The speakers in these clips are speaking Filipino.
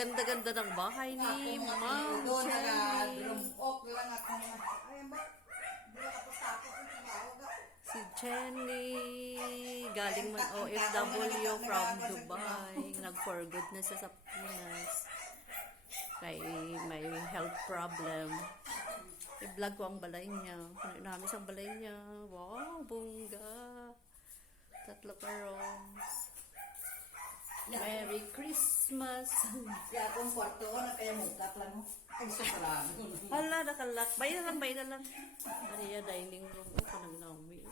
ganda-ganda ng bahay ni Ma'am doon Jenny. nag-lumok lang ako mga. Ay, ba? Hindi ako tapos ang trabaho ka. Si Jenny, galing man OFW from Dubai. Nag-for good na siya sa Pinas. Kay may health problem. I-vlog ko ang balay niya. Namin sa balay niya. Wow, bongga. 3 karons. Merry Christmas. Kaya akong kwarto ko na kaya mukat lang mo. Ay, sobrang. Hala, nakalak. Bay na lang. Maria, dining room. Oh, kanang namin.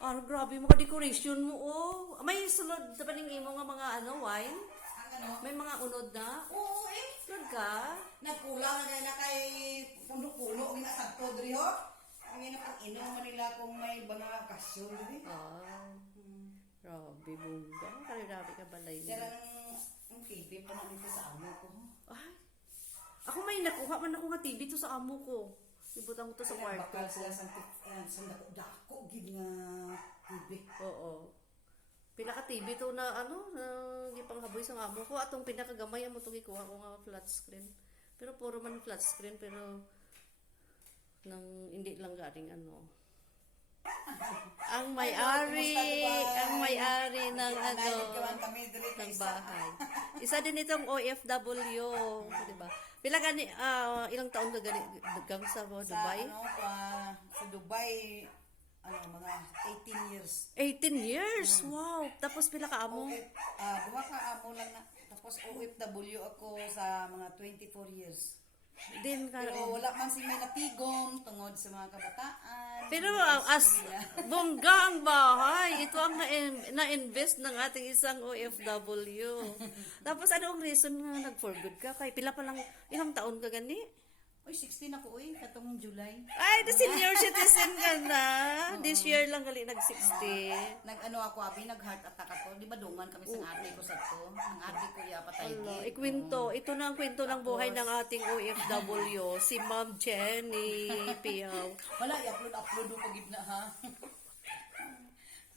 Ah, grabe mga decoration mo, oh. May sulod sa paning imo nga mga wine? Ang ano? May mga unod na? Oo, eh. Sulod ka? Nagkulang na kay puno-puno. Minasagto diri ho. Ang ina pang inom nila kung may mga kasyon. Ah, grabe, bongga. Grabe ka balay Kaya niya. ang TV pa na dito sa amo ko. Ay, ako may nakuha man ako nga TV to sa amo ko. Ibutang ko to sa kwarto Bakal ko. sila sa dako gid nga TV. Oo. Pila ka TV to na na gipanghaboy sa amo ko. Atong pinakagamay amo to gikuha ko nga flat screen. Pero puro man flat screen pero nang hindi lang garing ang may-ari ng ng bahay. Isa din itong OFW, di ba? Pila gani ilang taon ka gani dagang sa Dubai? Sa Dubai mga 18 years. 18 years. Wow. Tapos pila ka amo? Duha ka amo lang na. Tapos OFW ako sa mga 24 years. Din ka. Pero wala man si may natigom tungod sa mga kabataan. Pero as bongga ang bahay, ito ang na-invest ng ating isang OFW. Tapos ano ang reason nga nag-for good ka? Kay pila pa lang, ilang taon ka gani? Uy, 16 ako katong July. Ay, the senior citizen ka na. This year lang gali nag-60. Nag-ano ako, nag-heart attack ako. Di ba dungan kami sa ate ko sa to? Ang ate ko patay Allah, ikwento. Ito na ang kwento ng buhay ng ating OFW. Si Ma'am Jenny Piaw. Wala, i-upload ko gid na ha.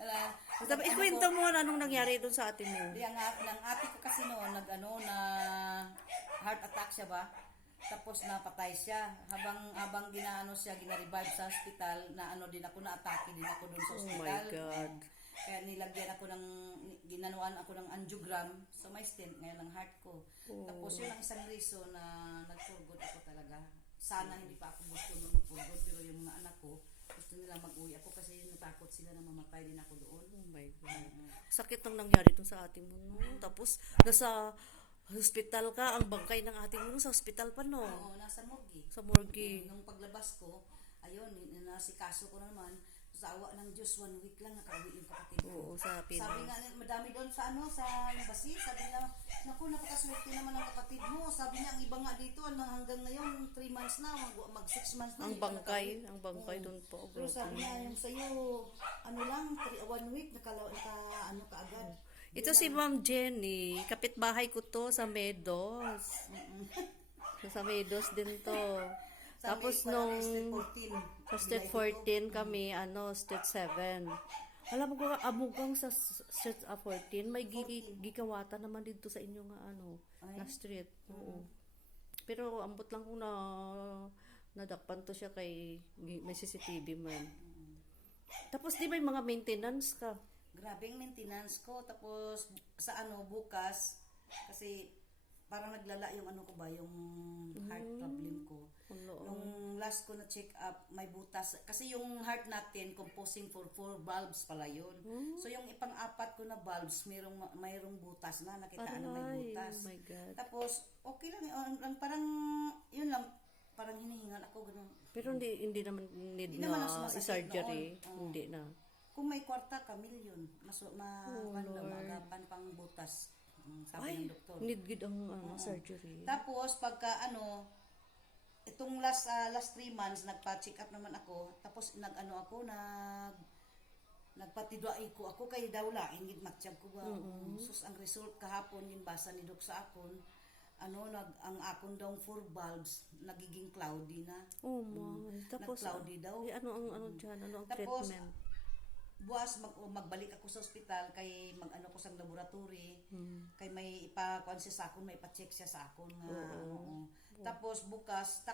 Wala. Sabi, ikwento mo na anong nangyari doon sa atin mo. Di ang ate ko kasi noon na heart attack siya ba? Tapos napatay siya habang ginaano siya gina-revive sa hospital na din ako na-atake din ako doon sa hospital. Oh my God. Kaya nilagyan ako ginanuan ako ng angiogram sa may stent ngayon ng heart ko. Tapos yun ang isang reason na nag-forgot ako talaga. Sana hindi pa ako gusto nung mag-forgot pero yung mga anak ko gusto nila mag-uwi ako kasi natakot sila na mamatay din ako doon. Oh my God. Sakit nang nangyari doon sa atin mo. No? Tapos nasa hospital ka, ang bangkay ng ating mo sa hospital pa, no? Oo, nasa morgue. Sa morgue. Nung paglabas ko, ayun, nasikaso ko naman, sa awa ng Diyos, 1 week lang nakauwi yung kapatid ko. Oo, sa Pinas. Sabi nga, madami doon sa sa embassy, sabi niya, naku, napakaswerte naman ang kapatid mo. Sabi niya, ang iba nga dito, hanggang ngayon, 3 months na, mag 6 months na. Ang bangkay doon po. Pero sabi niya, yung sa'yo, lang, 1 week, kaagad. Ito si Ma'am Jenny, kapitbahay ko to sa Medos. Sa Medos din to. Tapos nung sa State 14 kami, State 7. Alam mo ko, amugang sa State 14, may gikawata naman dito sa inyo nga na street. Oo. Pero ambot lang kung nadakpan to siya kay may CCTV man. Tapos di may mga maintenance ka. Grabing maintenance ko. Tapos sa bukas kasi parang naglala yung yung heart problem ko. Nung last ko na check up, may butas. Kasi yung heart natin composing for 4 valves pala yun. So yung ipang-apat ko na valves, mayroong butas na. Nakita na may butas. Oh my God. Tapos okay lang. Parang yun lang. Parang hinihingal ako ganun. Pero hindi naman need na surgery. Hindi na. Kung may kwarta ka, milyon. Magapan pang butas. Sabi ng doktor. Need gid ang surgery. Tapos, pagka itong last 3 months, nagpa-check up naman ako. Tapos, nagpatidwai ko ako kay daw laing gid matsyag ko ba. Sus, ang result kahapon, yung basa ni Doc sa akon, ang akon daw 4 valves, nagiging cloudy na. Oh my. Tapos, nag-cloudy daw. Ano ang dyan? Ano ang Tapos, treatment? buwas magbalik ako sa ospital kay mag-ano ko sa laboratory kay may ipa-kuan siya sa akon, may ipa-check siya sa akon nga oo. Tapos bukas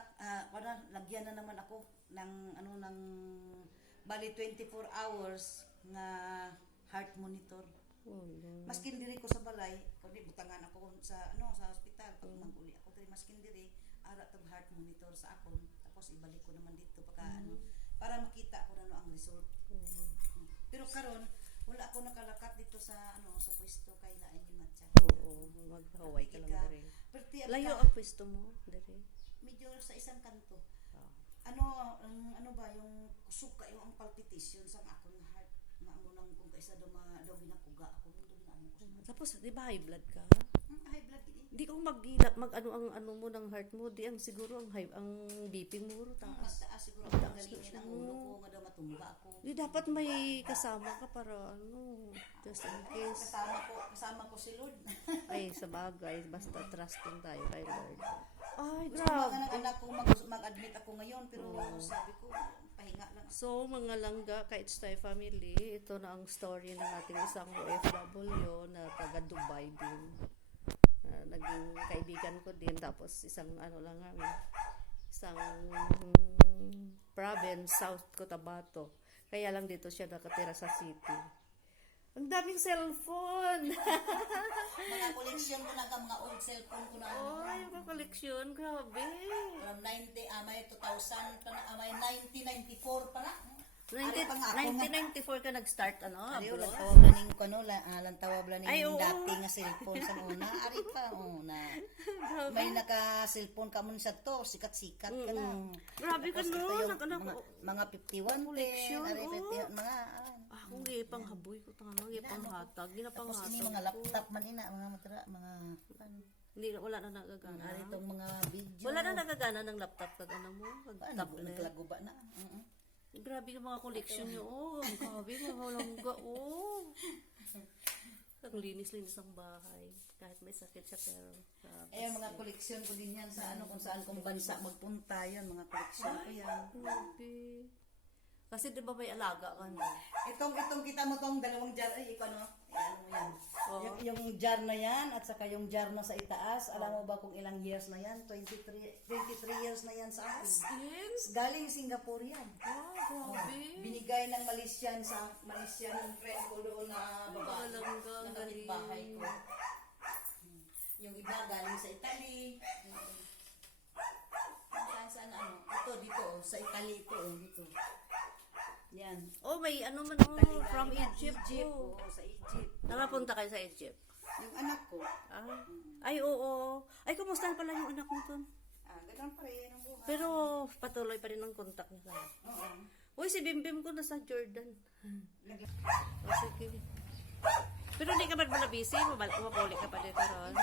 para lagyan na naman ako ng ano ng bali 24 hours nga heart monitor. Maskin diri ko sa balay, kundi butangan ako sa sa ospital pag maguli ako diri maskin diri ara tag heart monitor sa akon tapos ibalik ko naman dito para makita ko na ang result. Pero karon wala ako nakalakat dito sa sa pwesto kay lain yung matcha. Oo, maghaway ka lang diri. Perti Layo ang pwesto mo diri. medyo sa isang kanto. Ah. Ano ba yung suka yung ang palpitation sa akong heart nga amo nang kung kaisa daw ginakuga ako nung ano ko. Tapos di ba high blood ka? High blood gid. Di ko mag ano ang ano mo ng heart mo, di ang siguro ang BP mo taas. Magtaas siguro ang galing ang ulo ko nga daw matumba ako. Di dapat may kasama ka para just in case. Kasama ko si Lord. Ay, sa bagay, basta trusting tayo kay Lord. Ay, Gusto mga grabe. anak ko mag-admit ako ngayon pero sabi ko pahinga lang. So, mga langga, It's Time family, ito na ang story ng ating isang OFW na taga Dubai din. Naging kaibigan ko din, tapos isang isang province, South Cotabato. Kaya lang dito siya nakatira sa city. Ang daming cellphone! Mga koleksyon ko na mga old cellphone ko na. Oh, yung koleksyon, grabe. From 90, may 2000 pa na, may 1994 pa na. 1994 ka nag-start, Ari upload? ulan tawag ning kuno lantawa bla ning Ay, oo. dati nga cellphone sa una. Ari pa na. May naka-cellphone ka mun sa to, sikat-sikat ka na. Grabe ka Tapos no, ito yung nag-anak mga 51 Collection, ari oo. 51 mga Akong gipang haboy ko tanga, gipang hatag, ginapang tapos hatag. ini mga laptop man ina, mga matira, mga Hindi wala na nagagana. ari tong mga video. Wala na nagagana ng laptop kag ano mo, kag tablet. Naglago ba na? Grabe yung mga collection niyo. Oh, ang grabe mga langga. Oh. Ang linis-linis ang bahay. Kahit may sakit siya pero Mga koleksyon ko din yan sa kung saan kong bansa magpunta yan, mga koleksyon ko yan. grabe. Kasi di ba may alaga ka na? Itong kita mo tong dalawang jar ay ano mo yan. Oo. Yung jar na yan at saka yung jar na sa itaas, alam mo ba kung ilang years na yan? 23 years na yan sa akin. Yes. Galing Singapore yan. Grabe. Binigay ng Malaysian yung friend ko doon na babae Malangga, na galing. kapitbahay ko. Yung iba galing sa Italy. Saan ito dito sa Italy ito dito. Yan. Oh, may ano man from Egypt. Oh. Sa Egypt. Nakapunta kayo sa Egypt? Yung anak ko, Ay, oo. Ay, kumusta pala yung anak mo dun? ganun pa rin ang buhay. Pero patuloy pa rin ang contact niya sa'yo. Oo. Uy, si Bimbim ko nasa Jordan. O, sige. Pero hindi ka ba busy? Mapuli ka pa dito ron?